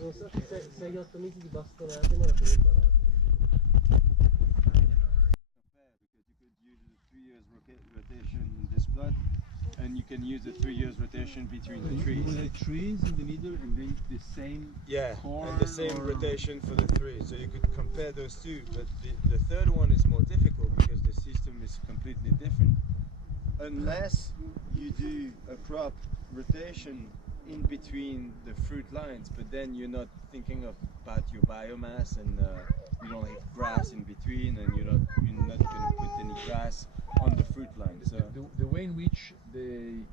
Non so, 6-8 mesi di bastonate me la tengo parata. Rotation in this plot, and you can use the 3 years rotation between the trees. You put trees in the middle and then the same corn and the same rotation for the 3. So you could compare those two, but the third one is more difficult because the system is completely different. Unless you do a crop rotation in between the fruit lines, but then you're not thinking about your biomass, and you don't have grass in between, and you're not going to put any grass on the fruit line. So the way in which the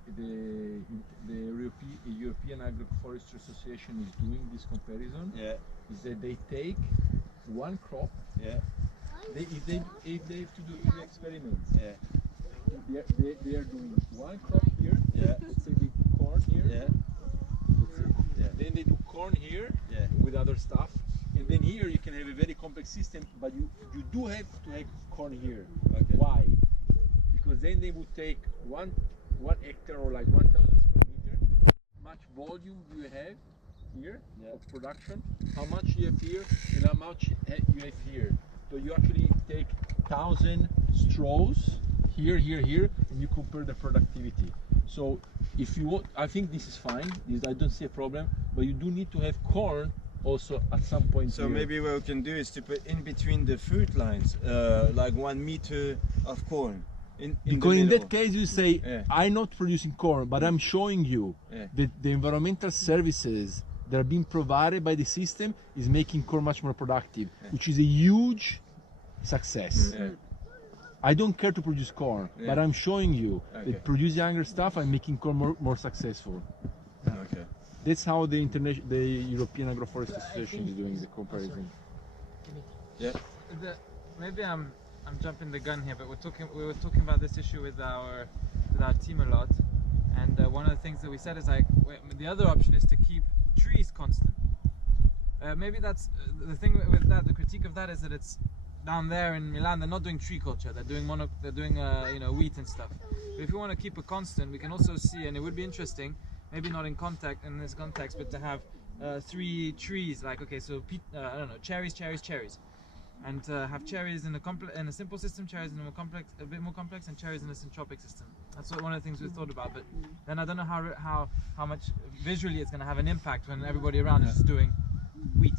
European Agroforestry Association is doing this comparison is that they take one crop. If they have to do experiments, they are doing one crop here. Let's say the corn here. Then they do corn here with other stuff, and then here you can have a very complex system, but you do have to have corn here. Okay. Why? Because then they would take one hectare or like 1,000 square meter. How much volume do you have here of production? How much you have here, and how much you have here? So you actually take 1,000 straws here, and you compare the productivity. So if you want, I think this is fine. I don't see a problem, but you do need to have corn also at some point. So maybe what we can do is to put in between the fruit lines, like 1 meter of corn. Because in that case you say, I'm not producing corn, but I'm showing you that the environmental services that are being provided by the system is making corn much more productive, which is a huge success. I don't care to produce corn, but I'm showing you that producing other stuff, I'm making corn more successful. Okay. That's how the European Agroforestry Association is doing the comparison. Maybe I'm jumping the gun here, but we were talking about this issue with our team a lot, and one of the things that we said is like the other option is to keep trees constant. Maybe that's the thing with that. The critique of that is that it's down there in Milan. They're not doing tree culture. They're doing wheat and stuff. But if you want to keep it constant, we can also see, and it would be interesting, maybe not in this context, but to have 3 trees. Like so I don't know, cherries, and have cherries in a simple system, cherries in a bit more complex, and cherries in a syntropic system. That's one of the things we thought about. But then I don't know how much visually it's going to have an impact when everybody around is just doing wheat,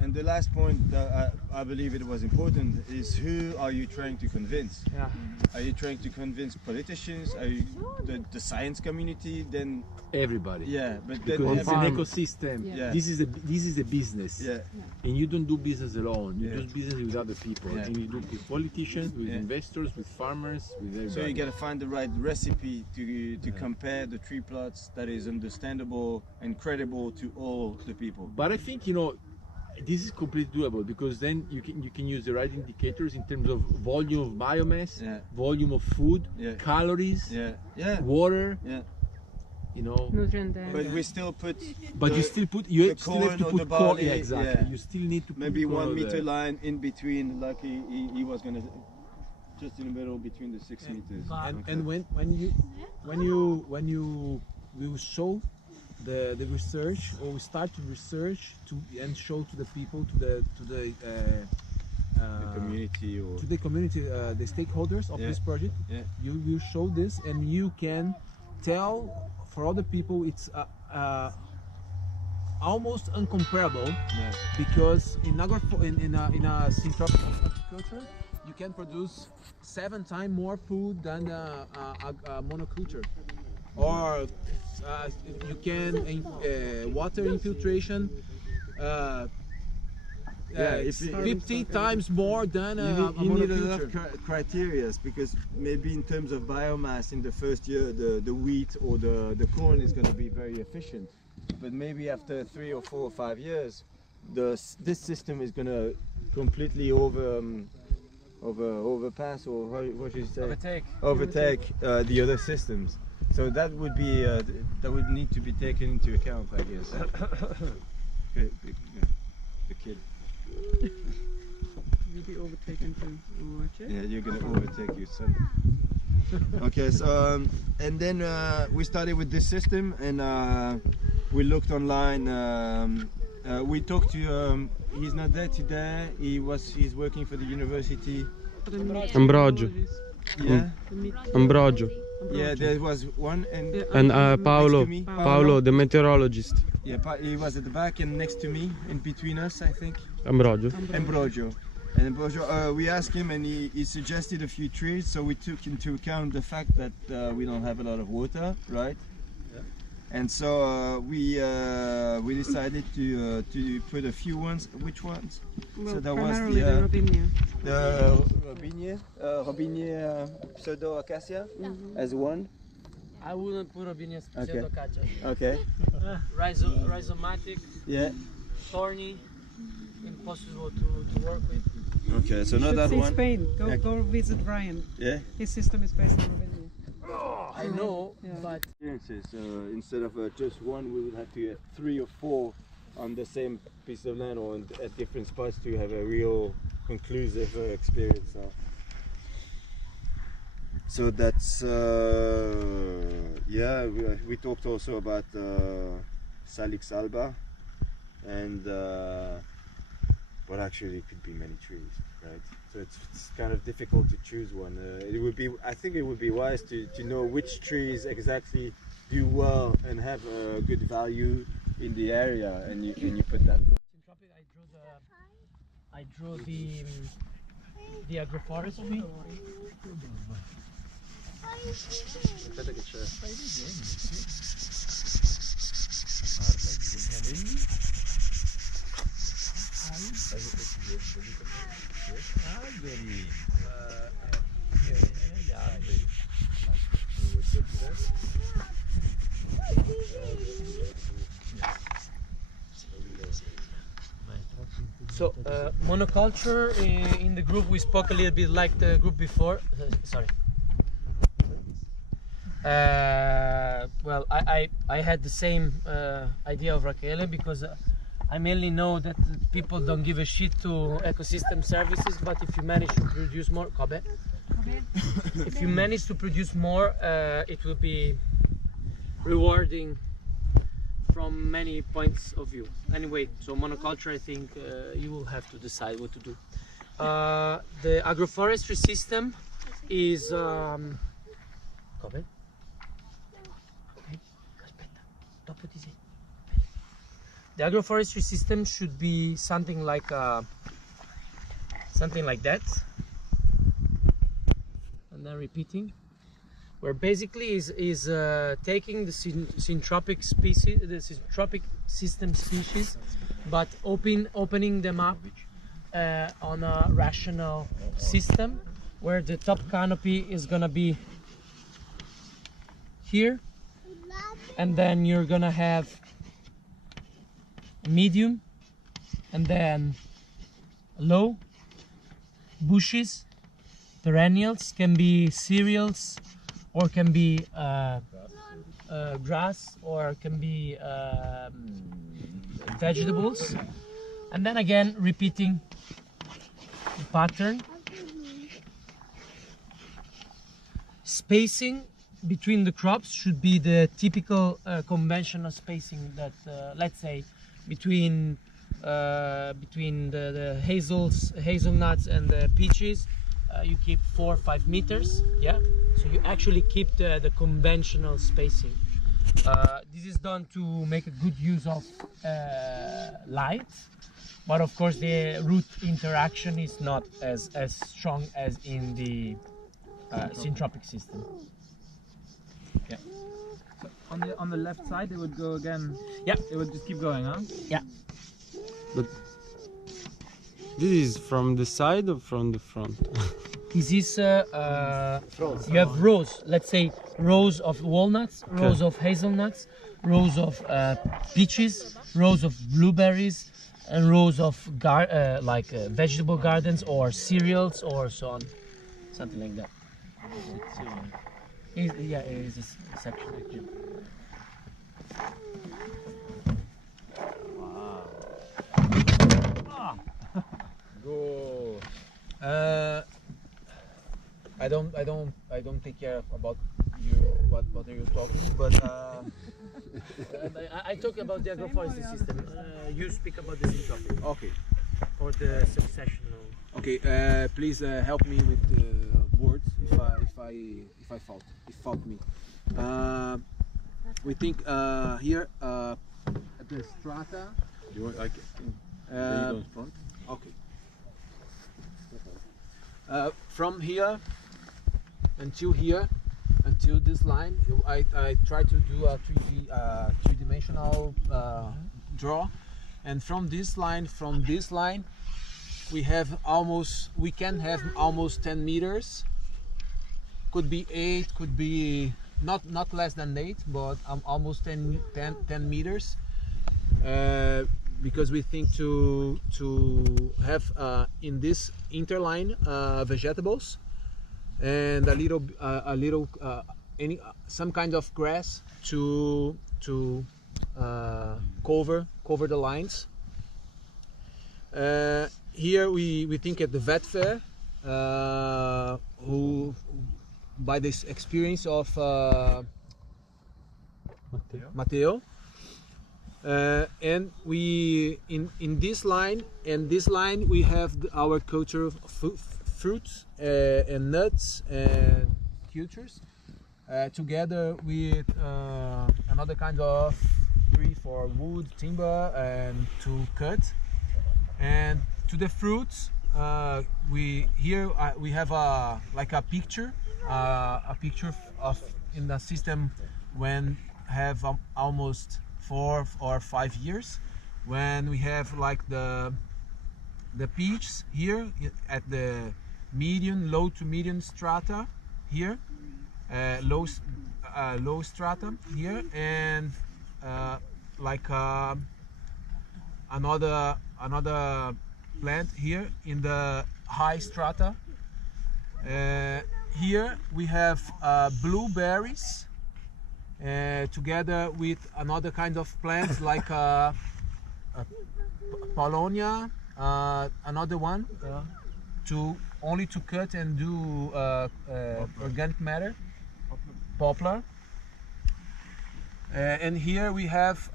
and the last point that I believe it was important is, who are you trying to convince? Are you trying to convince politicians? Are you the science community? Then everybody. But because it's an ecosystem. This is a business. And you don't do business alone. You do business with other people, and you do with politicians, with investors, with farmers, with everybody. So you got to find the right recipe to compare the tree plots that is understandable and credible to all the people. But I think this is completely doable, because then you can use the right indicators in terms of volume of biomass, volume of food, calories, water. Nutrient. But we still put. But you still have to put corn. Yeah, exactly. You still need to put maybe 1 meter line in between. Like he was gonna just in the middle between the 6 meters. And when you will show the research, or we start to research and show to the people, to the community, or to the community, the stakeholders of this project, you will show this, and you can tell for other people it's almost uncomparable, because in a syntropic agriculture you can produce 7 times more food than a monoculture, or you can water infiltration 50 times more than you need a lot of criteria, because maybe in terms of biomass in the first year the wheat or the corn is going to be very efficient, but maybe after 3 or 4 or 5 years this system is going to completely overpass, or what should you say, overtake the other systems. So that would be that would need to be taken into account, I guess. The kid. Will be overtaken to watch it? Yeah, you're gonna overtake your son. Okay, so and then we started with this system, and we looked online We talked to. He's not there today. He's working for the university. The Ambrogio. Yeah. Ambrogio. Yeah, there was one and And Paolo. me. Paolo, the meteorologist. Yeah, he was at the back and next to me, in between us, I think. Ambrogio. Ambrogio. And Ambrogio, we asked him and he suggested a few trees, so we took into account the fact that we don't have a lot of water, right? Yeah. And so we decided to put a few ones. Which ones? Well, so there was primarily the Robinia. the Robinia pseudo acacia as one. I wouldn't put Robinia Okay. pseudocacia. Okay. Rhizomatic, Yeah. thorny, impossible to work with. Okay, so not Should that see one. Spain. Yeah. Go visit Ryan. Yeah. His system is based on Robinia. I know, Yeah. but Experiences. Instead of just one, we would have to get 3 or 4 on the same piece of land or at different spots to have a real conclusive experience. So that's yeah. We talked also about Salix alba, and but actually it could be many trees, right? So it's kind of difficult to choose one. It would be, I think, it would be wise to know which trees exactly do well and have a good value in the area, and you put that. Syntropic, I drew the agroforestry. So monoculture in the group, we spoke a little bit like the group before. Sorry. Well, I had the same idea of Rachele, because I mainly know that people don't give a shit to ecosystem services, but if you manage to produce more, if you manage to produce more, it will be rewarding from many points of view. Anyway, so monoculture, I think you will have to decide what to do. The agroforestry system is the agroforestry system should be something like that, and then repeating, where basically is taking the syntropic species, the syntropic system species, but opening them up on a rational system, where the top canopy is gonna be here, and then you're gonna have medium, and then low, bushes, perennials, can be cereals, or can be grass, or can be vegetables, and then again repeating the pattern. Spacing between the crops should be the typical conventional spacing that, let's say, between the hazelnuts and the peaches, you keep 4 or 5 meters. Yeah, so you actually keep the conventional spacing. This is done to make a good use of light, but of course the root interaction is not as strong as in the syntropic system. Yeah. So on the left side, it would go again. Yeah. It would just keep going, huh? Yeah. But this is from the side or from the front? This is you have rows. Let's say rows of walnuts, rows of hazelnuts, rows of peaches, rows of blueberries, and rows of vegetable gardens or cereals or so on, something like that. Yeah, it is a section. Go. I don't take care about what are you talking? But I talk about the agroforestry system. You speak about the syntropic okay, or the successional. okay. Please help me with the words if I fault me. We think here at the strata. You want like front? Okay. From here until here, until this line, I try to do a three-dimensional draw, and from this line, we can have almost 10 meters. Could be 8, could be not less than 8, but almost 10 meters. Because we think to have in this interline vegetables and some kind of grass to cover the lines. Here we think at the vet fair, who by this experience of Matteo. And we in this line we have our culture of fruits and nuts and cultures together with another kind of tree for wood, timber, and to cut. And to the fruits, we have a picture of in the system when have almost 4 or 5 years, when we have like the peach here at the low to medium strata here, low strata here, and like another plant here in the high strata. Here we have blueberries. Together with another kind of plants like Paulownia, another one to cut and do organic matter, poplar. And here we have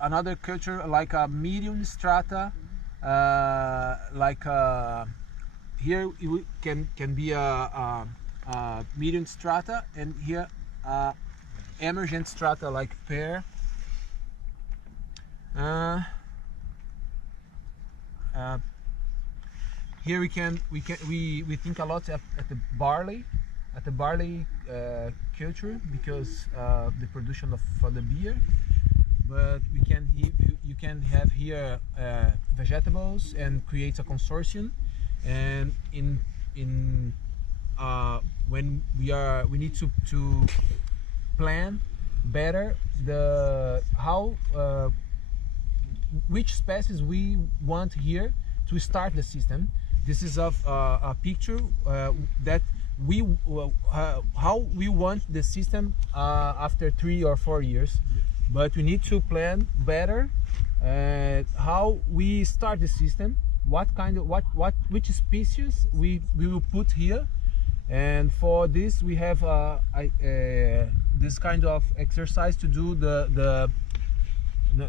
another culture like a medium strata, here it can be a medium strata, and here emergent strata like pear. Here we think a lot at the barley culture because the production for the beer. But you can have here vegetables and create a consortium, and when we need to plan better which species we want here to start the system. This is a picture that how we want the system after 3 or 4 years, but we need to plan better how we start the system, which species we will put here. And for this we have this kind of exercise to do.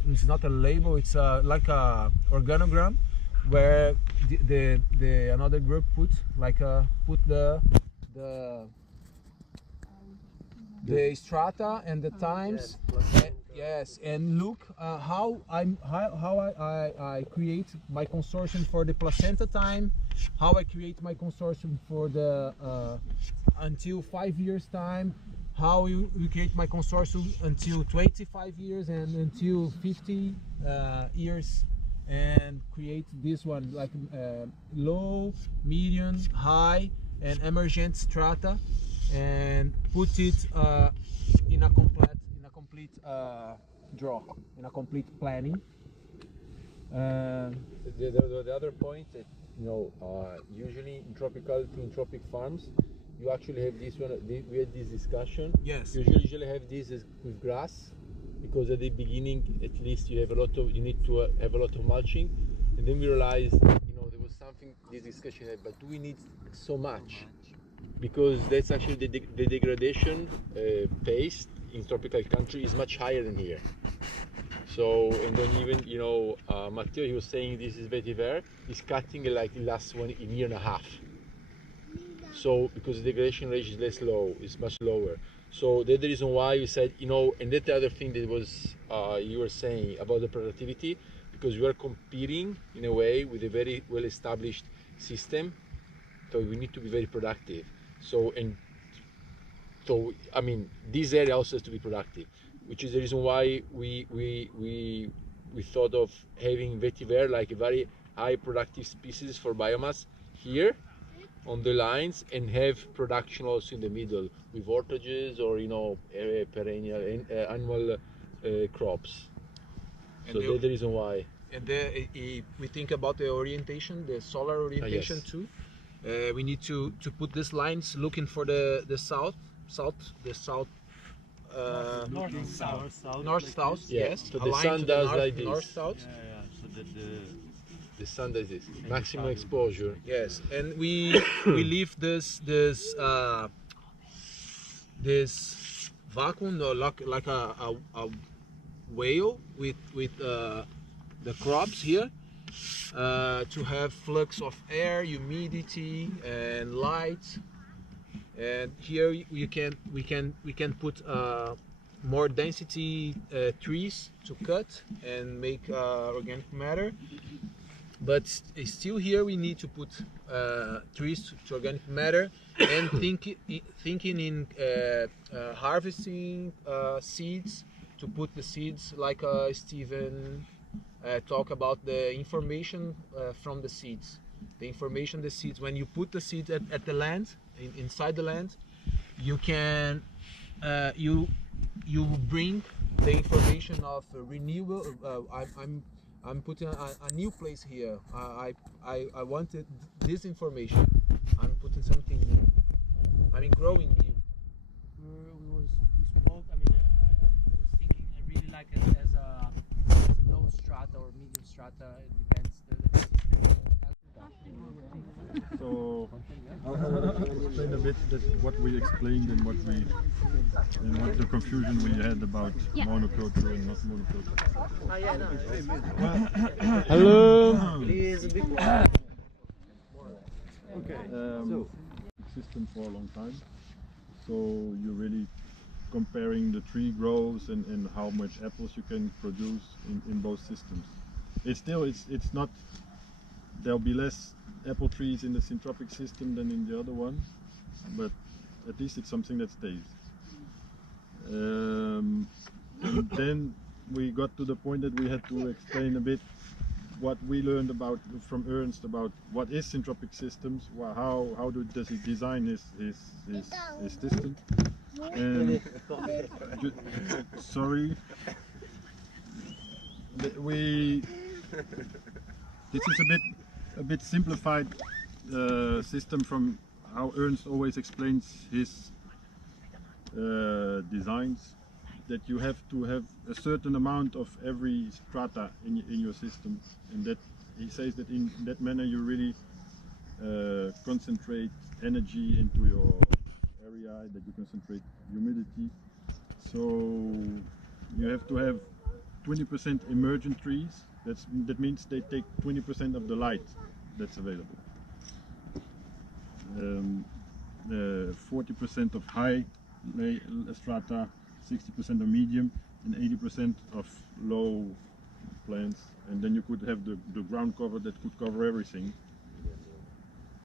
It's not a label, it's like a organogram where the another group put the strata and the times. Yes, and look how I create my consortium for the placenta time, how I create my consortium for the until 5 years time, how we create my consortium until 25 years and until 50 years, and create this one like low, medium, high, and emergent strata, and put it in a complete draw, in a complete planning. The other point that usually in tropic farms, you actually have this one. We had this discussion. Yes. You usually have this with grass, because at the beginning, at least, you need to have a lot of mulching, and then we realized, there was something this discussion had. But do we need so much? because that's actually the degradation pace in tropical country is much higher than here. So, and then even, you know, Matteo, he was saying this is vetiver, is cutting like the last one in a year and a half. So, because the degradation rate is less low, it's much lower. So that's the reason why we said, you know, and that's the other thing that was, you were saying about the productivity, because we are competing in a way with a very well-established system, so we need to be very productive. So, and so, I mean, this area also has to be productive, which is the reason why we thought of having vetiver, like a very high productive species for biomass here on the lines, and have production also in the middle with ortages or, you know, perennial annual crops. So that's the reason why. And we think about the orientation, the solar orientation yes. too. We need to put these lines looking for the south, north-south, Yeah. yes. So the aligned sun to does north, like this. north-south. So that The sun does this maximum exposure. Yes, and we leave this vacuum, or like a whale with the crops here, to have flux of air, humidity, and light. And here we can put more density trees to cut and make organic matter. But still here we need to put trees to organic matter, and thinking in harvesting seeds, to put the seeds like Steven talk about the information from the seeds. The information, the seeds, when you put the seeds at the land, inside the land, you can you bring the information of renewable. I'm putting a new place here. I wanted this information. I'm putting something new. I mean, growing new. We spoke. I mean, I was thinking. I really like it as a low strata or medium strata. It depends. The system. So I'll explain a bit that what we explained and what the confusion we had about monoculture and not monoculture. Hello. System for a long time. So you're really comparing the tree growths and how much apples you can produce in both systems. It's not, there'll be less apple trees in the Syntropic system than in the other one, but at least it's something that stays. And then we got to the point that we had to explain a bit what we learned about from Ernst about what is Syntropic systems, how does he design his system. And sorry, this is a bit simplified system from how Ernst always explains his designs, that you have to have a certain amount of every strata in your system, and that he says that in that manner you really concentrate energy into your area, that you concentrate humidity. So you have to have 20% emergent trees. That means they take 20% of the light that's available. 40% of high strata, 60% of medium, and 80% of low plants. And then you could have the ground cover that could cover everything.